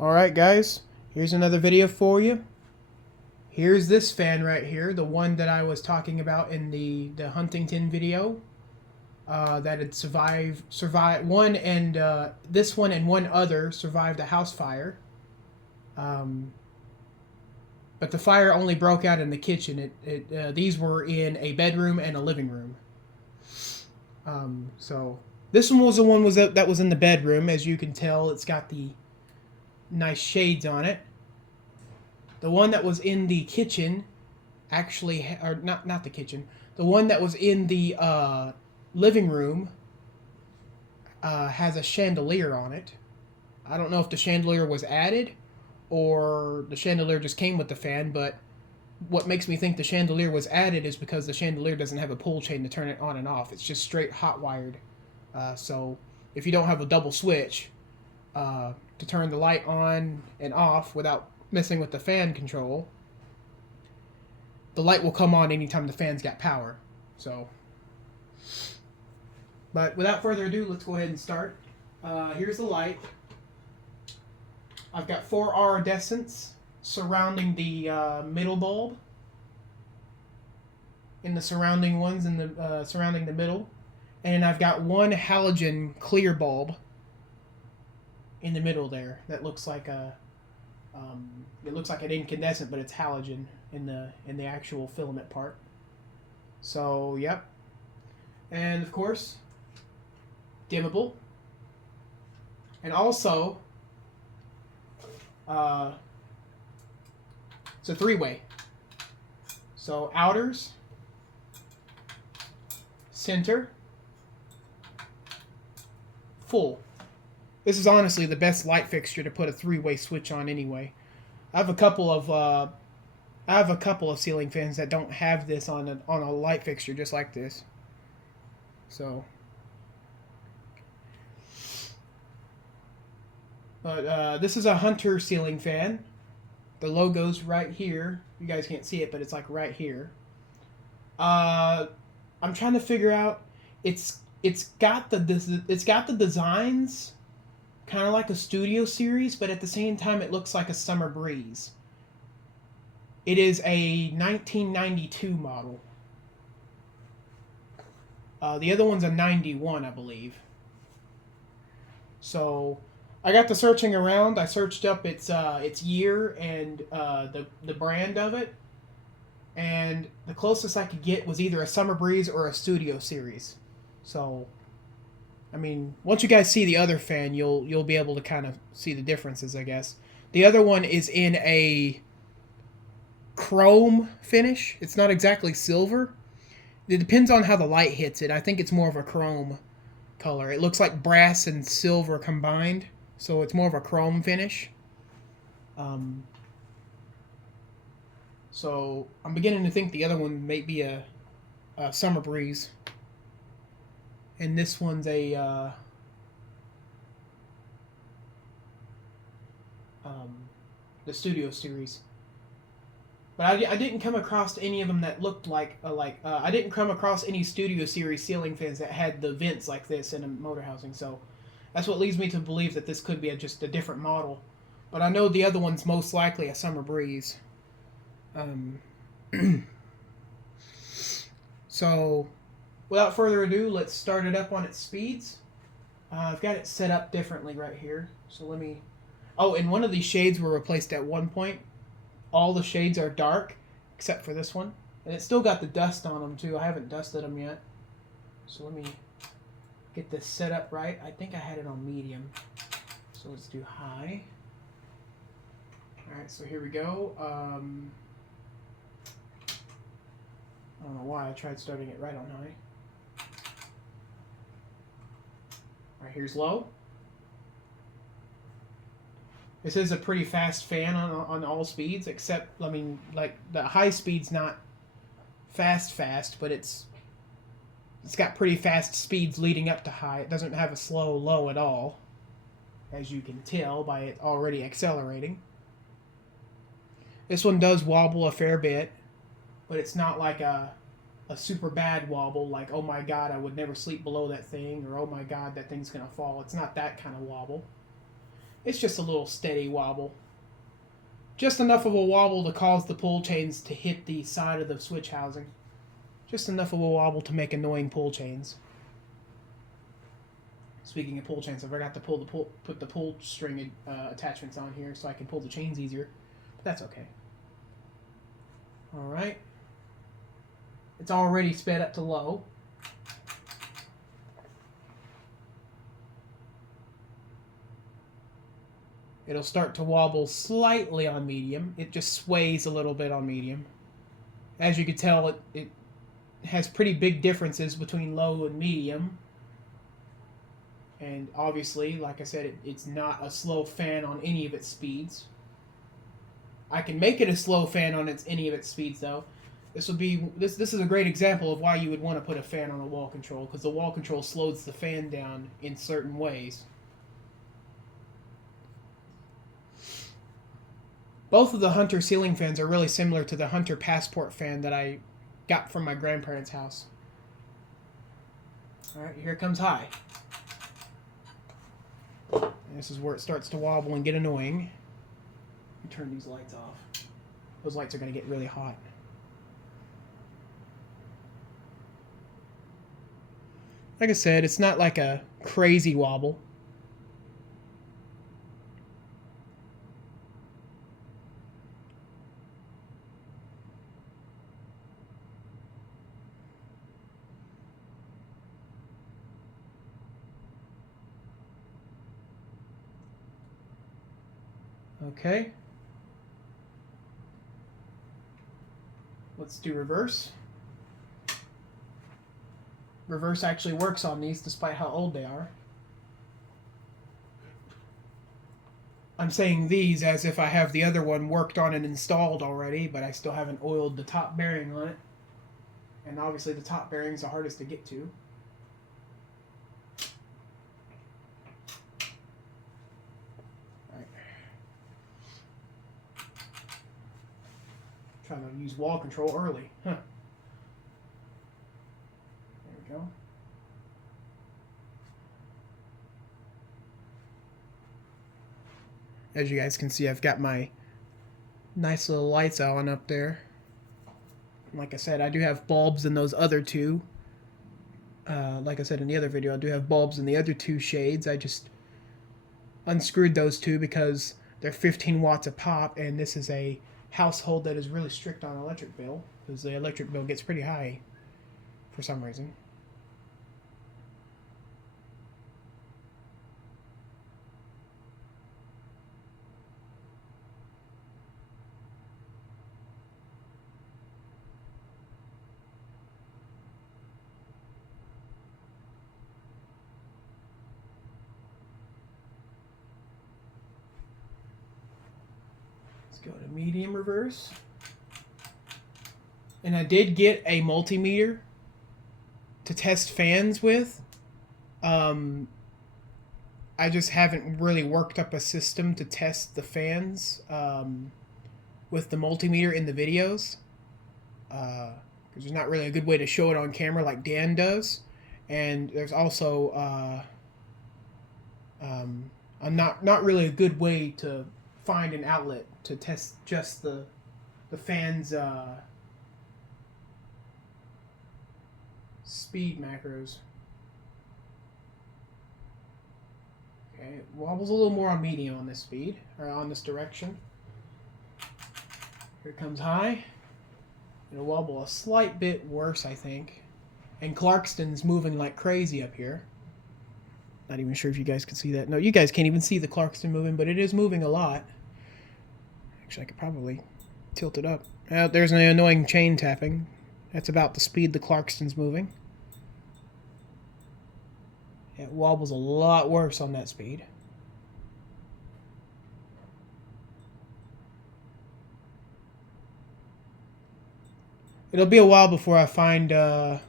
Alright guys, here's another video for you. Here's this fan right here, the one that I was talking about in the Huntington video. That had survived one, and this one and one other survived a house fire. Um, but the fire only broke out in the kitchen. These were in a bedroom and a living room. So this one was the one that was in the bedroom. As you can tell, it's got the nice shades on it. The one that was in the kitchen, actually, or not the kitchen. The one that was in the living room has a chandelier on it. I don't know if the chandelier was added or the chandelier just came with the fan, but what makes me think the chandelier was added is because the chandelier doesn't have a pull chain to turn it on and off. It's just straight hot wired. So if you don't have a double switch to turn the light on and off without messing with the fan control, the light will come on anytime the fan's got power. So, but without further ado, let's go ahead and start. Here's the light. I've got 4 iridescents surrounding the middle bulb, in the surrounding ones in the surrounding the middle, and I've got 1 halogen clear bulb in the middle there that looks like a it looks like an incandescent, but it's halogen in the actual filament part. So yep, and of course dimmable, and also it's a 3-way. So outers, center, full. This is honestly the best light fixture to put a 3-way switch on anyway. I have a couple of ceiling fans that don't have this on a light fixture just like this. So, but this is a Hunter ceiling fan. The logo's right here. You guys can't see it, but it's like right here. I'm trying to figure out. It's got the designs kind of like a studio series, but at the same time, it looks like a summer breeze. It is a 1992 model. The other one's a 91, I believe. So I got to searching around. I searched up its year and the brand of it, and the closest I could get was either a summer breeze or a studio series. So, I mean, once you guys see the other fan, you'll be able to kind of see the differences, I guess. The other one is in a chrome finish. It's not exactly silver. It depends on how the light hits it. I think it's more of a chrome color. It looks like brass and silver combined, so it's more of a chrome finish. Um, so I'm beginning to think the other one may be a summer breeze, and this one's a the studio series. But I didn't come across any of them that looked like I didn't come across any studio series ceiling fans that had the vents like this in a motor housing. So that's what leads me to believe that this could be just a different model. But I know the other one's most likely a summer breeze. Um, so without further ado, let's start it up on its speeds. I've got it set up differently right here. So let me. Oh, and one of these shades were replaced at one point. All the shades are dark except for this one, and it's still got the dust on them too. I haven't dusted them yet, so let me get this set up right. I think I had it on medium, so let's do high. All right, so here we go. I don't know why I tried starting it right on high. All right, here's low. This is a pretty fast fan on all speeds, except, I mean, like, the high speed's not fast, but it's got pretty fast speeds leading up to high. It doesn't have a slow low at all, as you can tell by it already accelerating. This one does wobble a fair bit, but it's not like a super bad wobble, like, oh my god, I would never sleep below that thing, or oh my god, that thing's gonna fall. It's not that kind of wobble. It's just a little steady wobble. Just enough of a wobble to cause the pull chains to hit the side of the switch housing. Just enough of a wobble to make annoying pull chains. Speaking of pull chains, I forgot to put the pull string attachments on here so I can pull the chains easier. But that's okay. Alright. It's already sped up to low. It'll start to wobble slightly on medium. It just sways a little bit on medium. As you can tell, it has pretty big differences between low and medium. And obviously, like I said, it's not a slow fan on any of its speeds. I can make it a slow fan on any of its speeds, though. This is a great example of why you would want to put a fan on a wall control, because the wall control slows the fan down in certain ways. Both of the Hunter ceiling fans are really similar to the Hunter Passport fan that I got from my grandparents' house. Alright, here it comes high. And this is where it starts to wobble and get annoying. Turn these lights off. Those lights are going to get really hot. Like I said, it's not like a crazy wobble. Okay. Let's do reverse. Reverse actually works on these despite how old they are. I'm saying these as if I have the other one worked on and installed already, but I still haven't oiled the top bearing on it. And obviously the top bearing is the hardest to get to. Trying to use wall control early. Huh. There we go. As you guys can see, I've got my nice little lights on up there. Like I said, I do have bulbs in those other two. Like I said in the other video, I do have bulbs in the other two shades. I just unscrewed those two because they're 15 watts a pop, and this is a household that is really strict on electric bill, because the electric bill gets pretty high for some reason. Go to medium reverse. And I did get a multimeter to test fans with. I just haven't really worked up a system to test the fans with the multimeter in the videos. Because there's not really a good way to show it on camera like Dan does. And there's also not really a good way to find an outlet to test just the fan's speed macros. Okay, it wobbles a little more on medium on this speed, or on this direction. Here comes high. It'll wobble a slight bit worse, I think. And Clarkston's moving like crazy up here. Not even sure if you guys can see that. No, you guys can't even see the Clarkston moving, but it is moving a lot. Actually, I could probably tilt it up. There's an annoying chain tapping. That's about the speed the Clarkston's moving. It wobbles a lot worse on that speed. It'll be a while before I find... it'll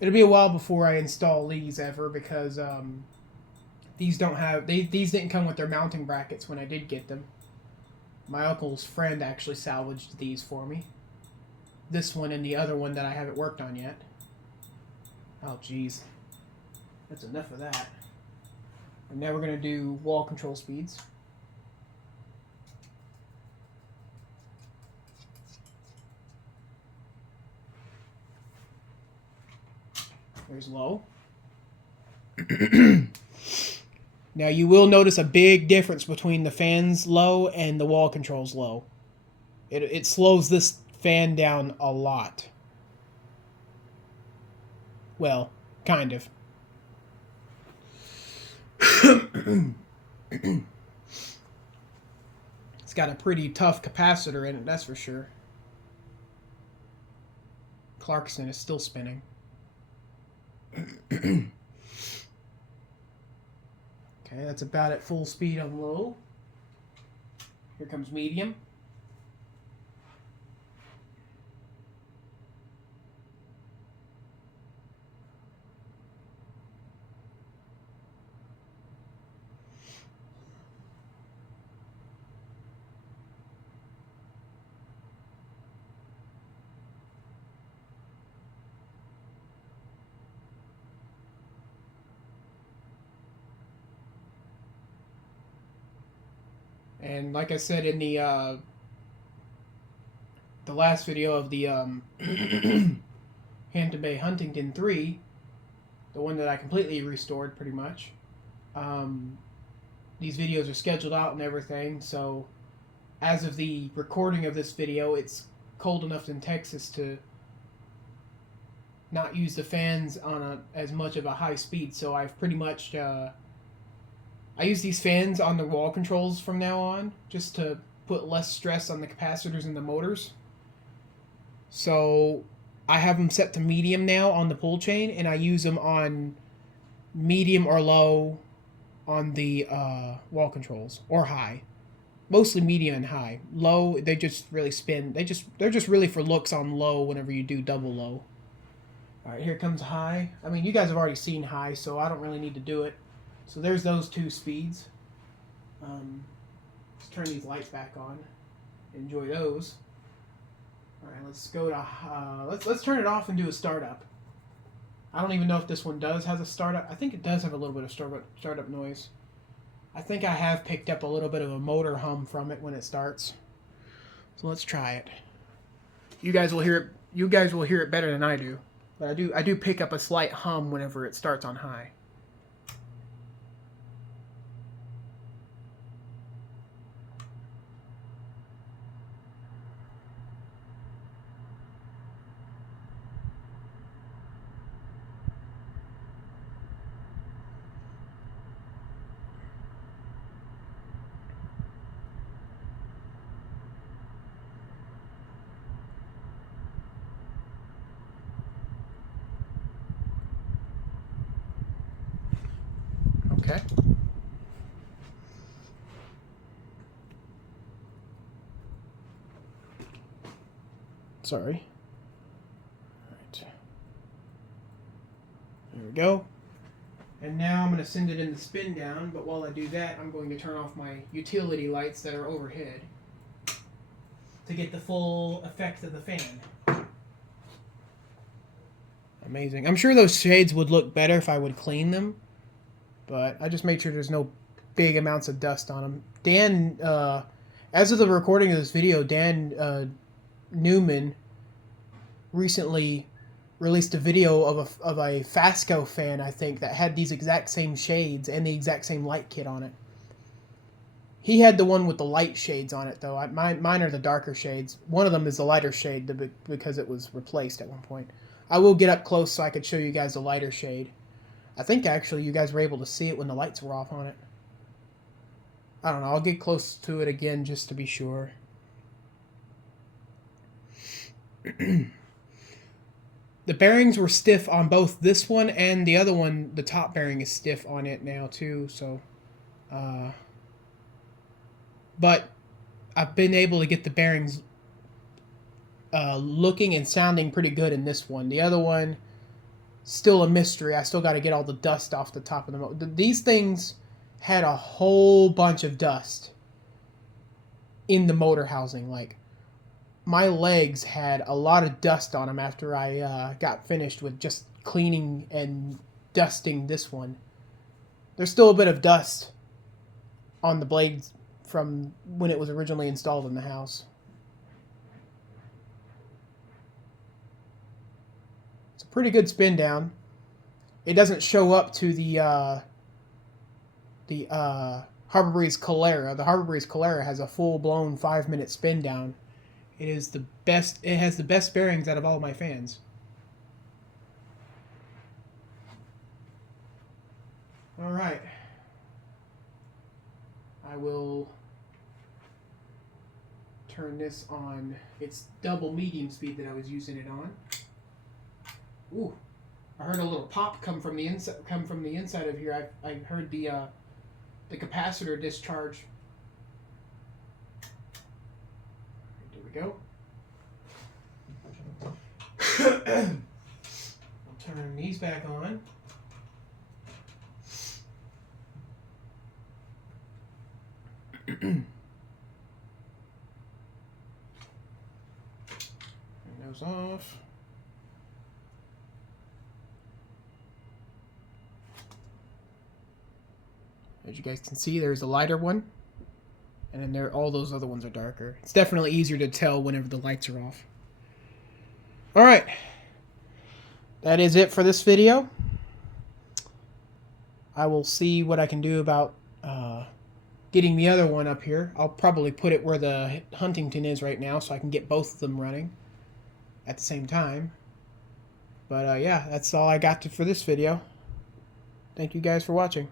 be a while before I install these ever, because these don't have... These didn't come with their mounting brackets when I did get them. My uncle's friend actually salvaged these for me. This one and the other one that I haven't worked on yet. Oh, jeez. That's enough of that. And now we're going to do wall control speeds. There's low. Now you will notice a big difference between the fan's low and the wall control's low. It slows this fan down a lot. Well, kind of. It's got a pretty tough capacitor in it, that's for sure. Clarkson is still spinning. Okay, that's about at full speed on low. Here comes medium. And like I said in the last video of the Hampton Bay Huntington 3, the one that I completely restored pretty much, these videos are scheduled out and everything, so as of the recording of this video, it's cold enough in Texas to not use the fans on as much of a high speed, so I've pretty much I use these fans on the wall controls from now on, just to put less stress on the capacitors and the motors. So I have them set to medium now on the pull chain, and I use them on medium or low on the wall controls, or high. Mostly medium and high. Low, they just really spin. They're just really for looks on low whenever you do double low. All right, here comes high. I mean, you guys have already seen high, so I don't really need to do it. So there's those two speeds. Let's turn these lights back on. Enjoy those. All right, let's go to let's turn it off and do a startup. I don't even know if this one has a startup. I think it does have a little bit of startup noise. I think I have picked up a little bit of a motor hum from it when it starts. So let's try it. You guys will hear it. You guys will hear it better than I do. But I do pick up a slight hum whenever it starts on high. Okay. Sorry. All right. There we go. And now I'm going to send it in the spin down, but while I do that, I'm going to turn off my utility lights that are overhead to get the full effect of the fan. Amazing. I'm sure those shades would look better if I would clean them, but I just made sure there's no big amounts of dust on them. Dan, as of the recording of this video, Dan Newman recently released a video of a Fasco fan, I think, that had these exact same shades and the exact same light kit on it. He had the one with the light shades on it, though. Mine are the darker shades. One of them is the lighter shade because it was replaced at one point. I will get up close so I could show you guys the lighter shade. I think, actually, you guys were able to see it when the lights were off on it. I don't know. I'll get close to it again just to be sure. The bearings were stiff on both this one and the other one. The top bearing is stiff on it now too, so but I've been able to get the bearings looking and sounding pretty good in this one. The other one, still a mystery. I still got to get all the dust off the top of the motor. These things had a whole bunch of dust in the motor housing. Like, my legs had a lot of dust on them after I got finished with just cleaning and dusting this one. There's still a bit of dust on the blades from when it was originally installed in the house. It's a pretty good spin down. It doesn't show up to the Harbor Breeze Calera. The Harbor Breeze Calera has a full-blown 5-minute spin down. It is the best. It has the best bearings out of all of my fans. All right. I will turn this on. It's double medium speed that I was using it on. Ooh, I heard a little pop come from the inside of here. I heard the capacitor discharge. There we go. I'll turn these back on. Turn those off. As you guys can see, there's a lighter one, and then all those other ones are darker. It's definitely easier to tell whenever the lights are off. Alright, that is it for this video. I will see what I can do about getting the other one up here. I'll probably put it where the Huntington is right now so I can get both of them running at the same time. But yeah, that's all I got for this video. Thank you guys for watching.